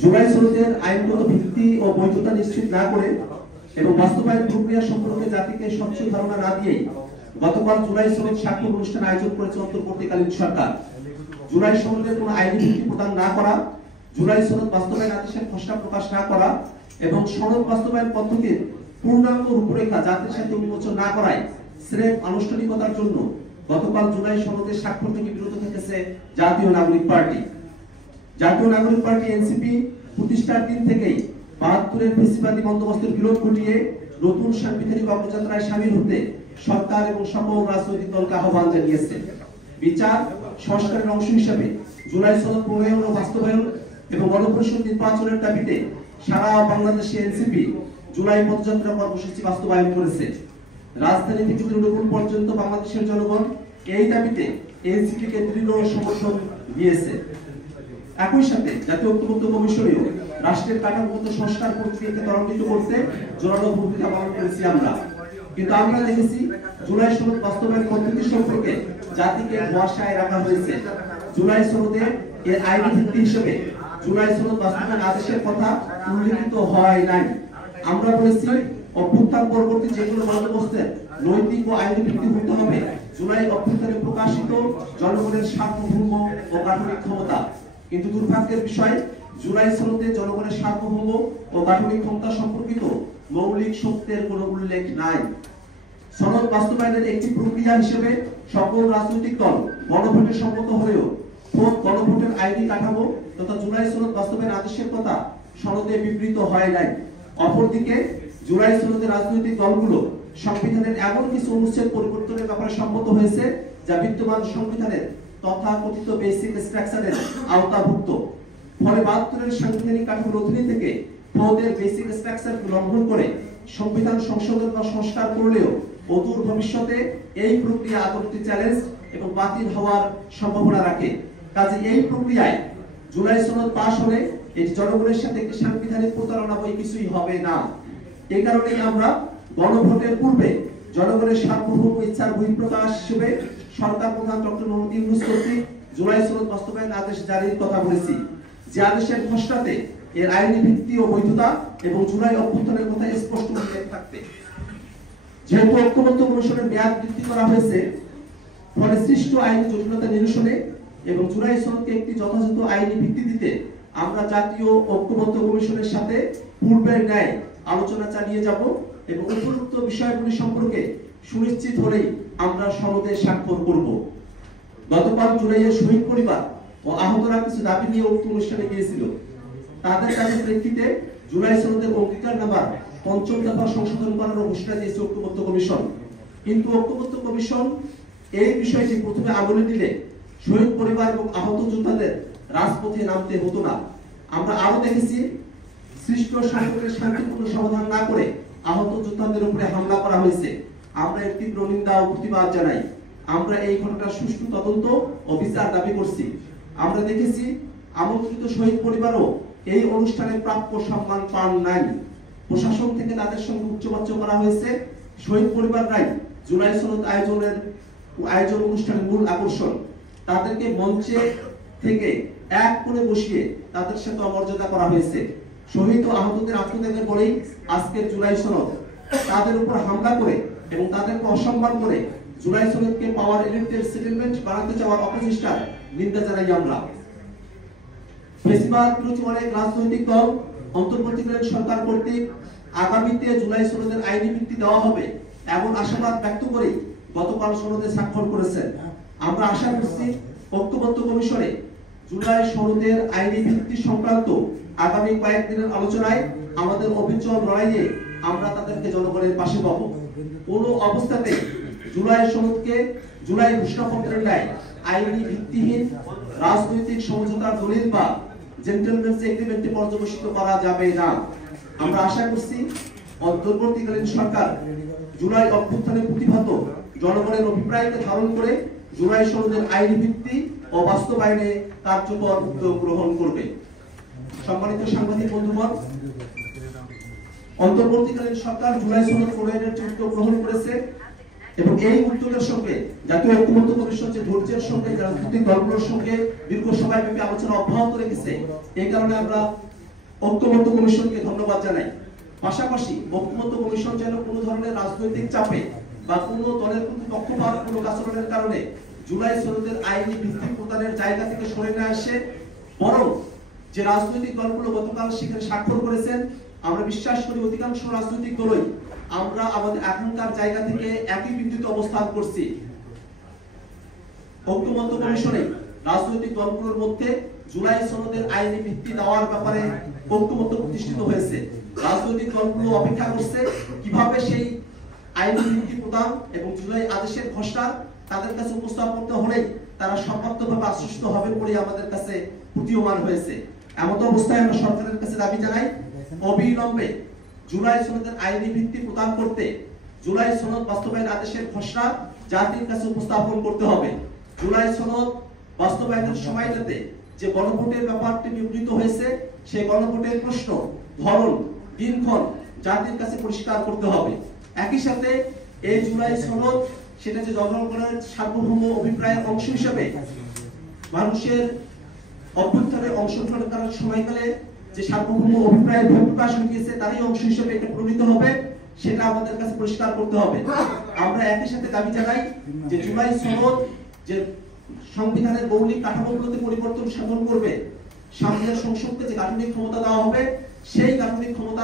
জুলাই সনদের আইনগত ভিত্তি ও বৈধতা নিশ্চিত না করে এবং বাস্তবায়ন প্রক্রিয়া সম্পর্কে জাতিকে স্বচ্ছ ধারণা না দিয়ে গতকাল জুলাই সনদ স্বাক্ষর অনুষ্ঠান আয়োজন করেছে অন্তর্বর্তীকালীন সরকার। জুলাই সনদের কোনো আইনি ভিত্তি প্রদান না করা, জুলাই সনদ বাস্তবায়ন আদেশের খসড়া প্রকাশ না করা এবং সনদ বাস্তবায়ন পদ্ধতির পূর্ণাঙ্গ রূপরেখা জাতির সাথে উন্মোচন না করায় স্রেফ আনুষ্ঠানিকতার জন্য গতকাল জুলাই সনদের স্বাক্ষর থেকে বিরত থেকেছে জাতীয় নাগরিক পার্টি। জাতীয় নাগরিক পার্টি এনসিপি প্রতিষ্ঠার দিন থেকেই ৭২-এর ফেসিবাদী বন্দোবস্তের বিরোধ ঘটিয়ে নতুন সাংবিধানিক অগ্রযাত্রায় সামিল হতে সরকার এবং সকল রাজনৈতিক দলকে আহ্বান জানিয়েছে। বিচার সংস্কারের অংশ হিসেবে জুলাই সনদ প্রণয়ন ও বাস্তবায়ন এবং গণপরিষদ নির্বাচনের দাবিতে সারা বাংলাদেশে এনসিপি জুলাই পদযাত্রা কর্মসূচি বাস্তবায়ন করেছে। রাজধানী থেকে তৃণমূল পর্যন্ত বাংলাদেশের জনগণ এই দাবিতে এনসিপিকে দৃঢ় সমর্থন দিয়েছে। একই সাথে জাতীয় ঐক্যমত্য কমিশনেও রাষ্ট্রের কাঠামোগত সংস্কার প্রক্রিয়াকে ত্বরান্বিত করতে জোরালো ভূমিকা পালন করেছি আমরা। কিন্তু আমরা দেখেছি জুলাই সনদ বাস্তবায়ন পদ্ধতি সম্পর্কে জাতিকে ধোঁয়াশায় রাখা হয়েছে। জুলাই সনদে এর আইনি ভিত্তি হিসেবে জুলাই সনদ বাস্তবায়ন আদেশের কথা উল্লেখিত হয় নাই। আমরা বলেছি অভ্যুত্থান পরবর্তী যেগুলো বন্দোবস্তের নৈতিক ও আইনি ভিত্তি হতে হবে জুলাই অভ্যুত্থানে প্রকাশিত জনগণের সার্বভৌম ও গাঠনিক ক্ষমতা। কিন্তু দুর্ভাগ্যের বিষয় জুলাই সনদে জনগণের সার্বভৌম ও গাঠনিক ক্ষমতা সম্পর্কিত মৌলিক সত্যের কোনো উল্লেখ নাই। সনদ বাস্তবায়নের একটি প্রক্রিয়া হিসেবে সকল রাজনৈতিক দল গণভোটে সম্মত হলেও গণভোটের আইনি কাঠামো তথা জুলাই সনদ বাস্তবায়ন আদেশের কথা সনদে বিবৃত হয় নাই। অপরদিকে জুলাই সনদে রাজনৈতিক দলগুলো সংবিধানের এমন কিছু অনুচ্ছেদ পরিবর্তনের ব্যাপারে সম্মত হয়েছে যা বিদ্যমান সংবিধানের তথাকথিত বেসিক স্ট্রাকচারের আওতাভুক্ত। ফলে ৭২-এর সাংবিধানিক কাঠামোর অধীনে থেকে ফৌজের বেসিক স্ট্রাকচারকে লঙ্ঘন করে সংবিধান সংশোধন বা সংস্কার করলেও অদূর ভবিষ্যতে এই প্রক্রিয়া আদর্শটি চ্যালেঞ্জ এবং বাতিল হওয়ার সম্ভাবনা রাখে। কাজে এই প্রক্রিয়ায় জুলাই সনদ পাশ হলে এটি জনগণের সাথে একটি সাংবিধানিক প্রতারণা বই কিছুই হবে না। এই কারণেই আমরা গণভোটের পূর্বে জনগণের সার্বভৌম ইচ্ছার বহিঃপ্রকাশ হিসেবে সরকার প্রধান ডক্টর মোহাম্মদ ইউনূস কর্তৃক জুলাই সনদ বাস্তবায়ন আদেশ জারির কথা বলেছি, যে আদেশের খসড়াতে এর আইনি ভিত্তি ও বৈধতা এবং জুলাই অভ্যুত্থানের কথা স্পষ্ট উল্লেখ থাকবে। যেহেতু ঐক্যমত্য কমিশনের মেয়াদ বৃদ্ধি করা হয়েছে, ফলে সৃষ্ট আইনি জটিলতা নিরসনে এবং জুলাই সনদকে একটি যথাযথ আইনি ভিত্তি দিতে আমরা জাতীয় ঐক্যমত্য কমিশনের সাথে পূর্বের ন্যায় আলোচনা চালিয়ে যাব এবং উপযুক্ত বিষয়গুলি সম্পর্কে সুনিশ্চিত হলেই আমরা সনদে স্বাক্ষর করব। গতকাল জুলাইয়ের শহীদ পরিবার ও আহতরা কিছু দাবি নিয়ে উক্ত অনুষ্ঠানে গিয়েছিল। তাদের দাবির প্রেক্ষিতে জুলাই সনদের অঙ্গীকারনামা ৫ম দফা সংশোধন করার ঘোষণা দিয়েছে ঐক্যমত্য কমিশন। কিন্তু ঐক্যমত্য কমিশন এই বিষয়টি প্রথমে আমলে দিলে শহীদ পরিবার এবং আহত যোদ্ধাদের রাজপথে নামতে হতো না। আমরা আরো দেখেছি সৃষ্ট সংকটের শান্তিপূর্ণ সমাধান না করে আহত যোদ্ধাদের উপরে হামলা করা হয়েছে। আমরা এর তীব্র নিন্দা ও প্রতিবাদ জানাই। আমরা এই ঘটনার সুষ্ঠু তদন্ত ও বিচার দাবি করছি। আমরা দেখেছি আমন্ত্রিত শহীদ পরিবারও এই অনুষ্ঠানে প্রাপ্য সম্মান পান নাই। প্রশাসন থেকে তাদের সঙ্গে উচ্চবাচ্য করা হয়েছে। শহীদ পরিবাররাই জুলাই সনদ আয়োজন অনুষ্ঠানের মূল আকর্ষণ। তাদেরকে মঞ্চে থেকে এক কোণে বসিয়ে তাদের সাথে অমর্যাদা করা হয়েছে। শহীদ ও আহতদের আত্মত্যাগের পরেই আজকের জুলাই সনদ তাদের উপর হামলা করে এবং তাদেরকে অসম্মান করে জুলাই সনদকে পাওয়ার এলিটের সেটেলমেন্ট বানাতে চাওয়ার অপচেষ্টার নিন্দা জানাই আমরা। ফেসিবাদ বিরোধী অনেক রাজনৈতিক দল অন্তর্বর্তীকালীন সরকার কর্তৃক আগামীতে জুলাই সনদের আইনি ভিত্তি দেওয়া হবে এমন আশাবাদ ব্যক্ত করে গতকাল সনদে স্বাক্ষর করেছেন। আমরা আশা করছি ঐক্যমত্য কমিশনে জুলাই সনদের আইনি ভিত্তি সংক্রান্ত আগামী কয়েকদিনের আলোচনায় আমাদের অবিচল লড়াইয়ে আমরা তাদেরকে জনগণের পাশে পাবো। কোন অবস্থাতে জুলাই সনদকে জুলাই ঘোষণাপত্রের ন্যায় আইনি ভিত্তিহীন রাজনৈতিক সমঝোতার দলিল বা জেন্টলম্যানস এগ্রিমেন্টে পর্যবেসিত করা যাবে না। আমরা আশা করছি অন্তর্বর্তীকালীন সরকার জুলাই অভ্যুত্থানে প্রতিহত জনগণের অভিপ্রায়কে ধারণ করে জুলাই সনদের আইনি ভিত্তি ও বাস্তবায়নে কার্যকর উদ্যোগ গ্রহণ করবে। সম্মানিত সাংবাদিক বন্ধুগণ, অন্তর্বর্তীকালীন সরকার জুলাই সনদ প্রণয়নের উদ্যোগ গ্রহণ করেছে এবং এই উদ্যোগের সঙ্গে জাতীয় ঐক্যমত্য কমিশন যে ধৈর্যের সঙ্গে রাজনৈতিক দলগুলোর সঙ্গে দীর্ঘ সময়ব্যাপী আলোচনা অব্যাহত রেখেছে, এই কারণে আমরা ঐক্যমত্য কমিশনকে ধন্যবাদ জানাই। পাশাপাশি ঐক্যমত্য কমিশন যেন কোনো ধরনের রাজনৈতিক চাপে বা কোনো দলের প্রতি পক্ষপাতমূলক আচরণের কারণে জুলাই সনদের আইনি ভিত্তি প্রদানের জায়গা থেকে সরে না আসে, বরং যে রাজনৈতিক দলগুলো গতকাল সেখানে স্বাক্ষর করেছেন, আমরা বিশ্বাস করি অধিকাংশ রাজনৈতিক দলই আমরা আমাদের এখনকার জায়গা থেকে একই বিন্দুতে অবস্থান করছি। ঐক্যমত্য কমিশনে রাজনৈতিক দলগুলোর মধ্যে জুলাই সনদের আইনি ভিত্তি দেওয়ার ব্যাপারে ঐক্যমত্য প্রতিষ্ঠিত হয়েছে। রাজনৈতিক দলগুলো অপেক্ষা করছে কিভাবে সেই আইনি ভিত্তি প্রদান এবং জুলাই আদেশের খসড়া তাদের কাছে উপস্থাপন করতে হলেই তারা সর্বাত্মকভাবে আশ্বস্ত হবেন বলে আমাদের কাছে প্রতীয়মান হয়েছে। এমন অবস্থায় আমরা সরকারের কাছে দাবি জানাই, অবিলম্বে জুলাই সনদের আইনি ভিত্তি প্রদান করতে জুলাই সনদ বাস্তবায়ন আদেশের খসড়া জাতির কাছে উপস্থাপন করতে হবে। জুলাই সনদ বাস্তবায়নের সময়টাতে যে গণভোটের ব্যাপারটি বিবৃত হয়েছে, সেই গণভোটের প্রশ্ন, ধরন, দিনক্ষণ জাতির কাছে পরিষ্কার করতে হবে। একই সাথে এই জুলাই সনদ সেটা যে জনগণের সার্বভৌম অভিপ্রায়ের অংশ হিসেবে মানুষের অভ্যুত্থানে অংশগ্রহণ করার সময়কালে যে সার্বভৌম অভিপ্রায়ের প্রকাশ ঘটিয়েছে তারই অংশ হিসেবে এটা প্রণীত হবে, সেটা আমাদের কাছে পরিষ্কার করতে হবে। আমরা একই সাথে দাবি জানাই যে জুলাই সনদ যে সংবিধানের মৌলিক কাঠামোগুলোতে পরিবর্তন সাধন করবে, সামনের সংসদকে যে গাঠনিক ক্ষমতা দেওয়া হবে, সেই গাঠনিক ক্ষমতা